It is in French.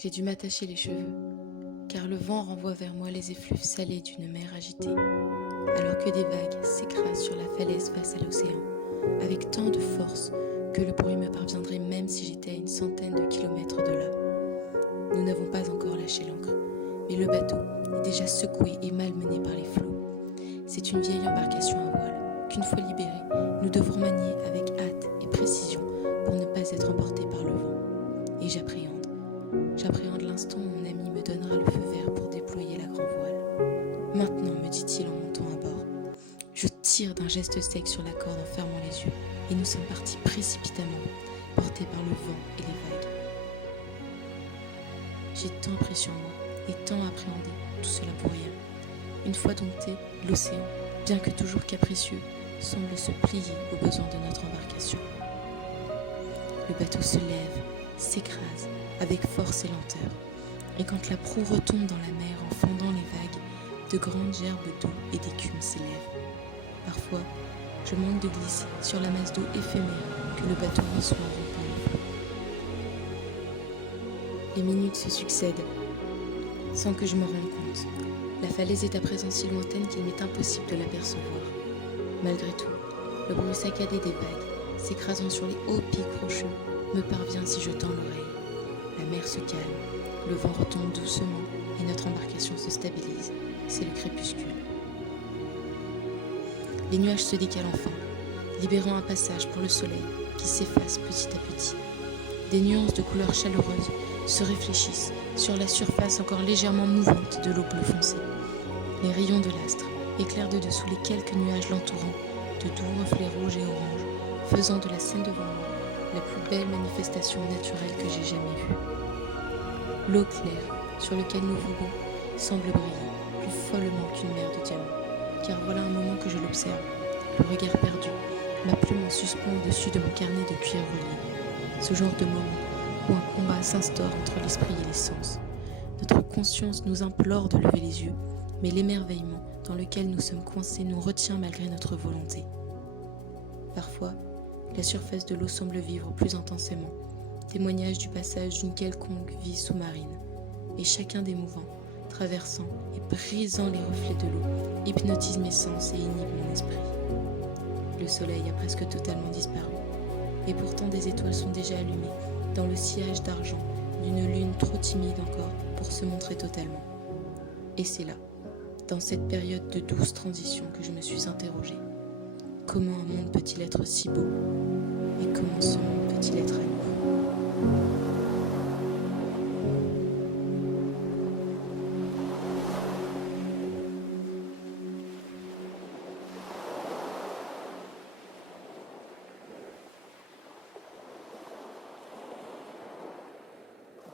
J'ai dû m'attacher les cheveux, car le vent renvoie vers moi les effluves salés d'une mer agitée, alors que des vagues s'écrasent sur la falaise face à l'océan, avec tant de force que le bruit me parviendrait même si j'étais à une centaine de kilomètres de là. Nous n'avons pas encore lâché l'ancre, mais le bateau est déjà secoué et malmené par les flots. C'est une vieille embarcation à voile qu'une fois libérée, nous devrons manier avec hâte et précision pour ne pas être emportés par le vent. Et j'appréhende l'instant où mon ami me donnera le feu vert pour déployer la grand voile. Maintenant, me dit-il en montant à bord. Je tire d'un geste sec sur la corde en fermant les yeux, et nous sommes partis précipitamment, portés par le vent et les vagues. J'ai tant pris sur moi, et tant appréhendé, tout cela pour rien. Une fois dompté, l'océan, bien que toujours capricieux, semble se plier aux besoins de notre embarcation. Le bateau se lève, s'écrase, avec force et lenteur. Et quand la proue retombe dans la mer en fendant les vagues, de grandes gerbes d'eau et d'écume s'élèvent. Parfois, je manque de glisser sur la masse d'eau éphémère que le bateau reçoit en rompant les flots. Les minutes se succèdent, sans que je me rende compte. La falaise est à présent si lointaine qu'il m'est impossible de l'apercevoir. Malgré tout, le bruit saccadé des vagues, s'écrasant sur les hauts pics rocheux, me parvient si je tends l'oreille. La mer se calme, le vent retombe doucement et notre embarcation se stabilise. C'est le crépuscule. Les nuages se décalent enfin, libérant un passage pour le soleil qui s'efface petit à petit. Des nuances de couleurs chaleureuses se réfléchissent sur la surface encore légèrement mouvante de l'eau bleu foncé. Les rayons de l'astre éclairent de dessous les quelques nuages l'entourant de doux reflets rouges et oranges, faisant de la scène devant moi la plus belle manifestation naturelle que j'ai jamais vue. L'eau claire sur laquelle nous voguons semble briller plus follement qu'une mer de diamants, car voilà un moment que je l'observe, le regard perdu, ma plume en suspens au-dessus de mon carnet de cuir relié. Ce genre de moment où un combat s'instaure entre l'esprit et les sens. Notre conscience nous implore de lever les yeux, mais l'émerveillement dans lequel nous sommes coincés nous retient malgré notre volonté. Parfois, la surface de l'eau semble vivre plus intensément, témoignage du passage d'une quelconque vie sous-marine, et chacun des mouvants, traversant et brisant les reflets de l'eau, hypnotise mes sens et inhibe mon esprit. Le soleil a presque totalement disparu, et pourtant des étoiles sont déjà allumées dans le sillage d'argent d'une lune trop timide encore pour se montrer totalement. Et c'est là, dans cette période de douce transition, que je me suis interrogée. Comment un monde peut-il être si beau ?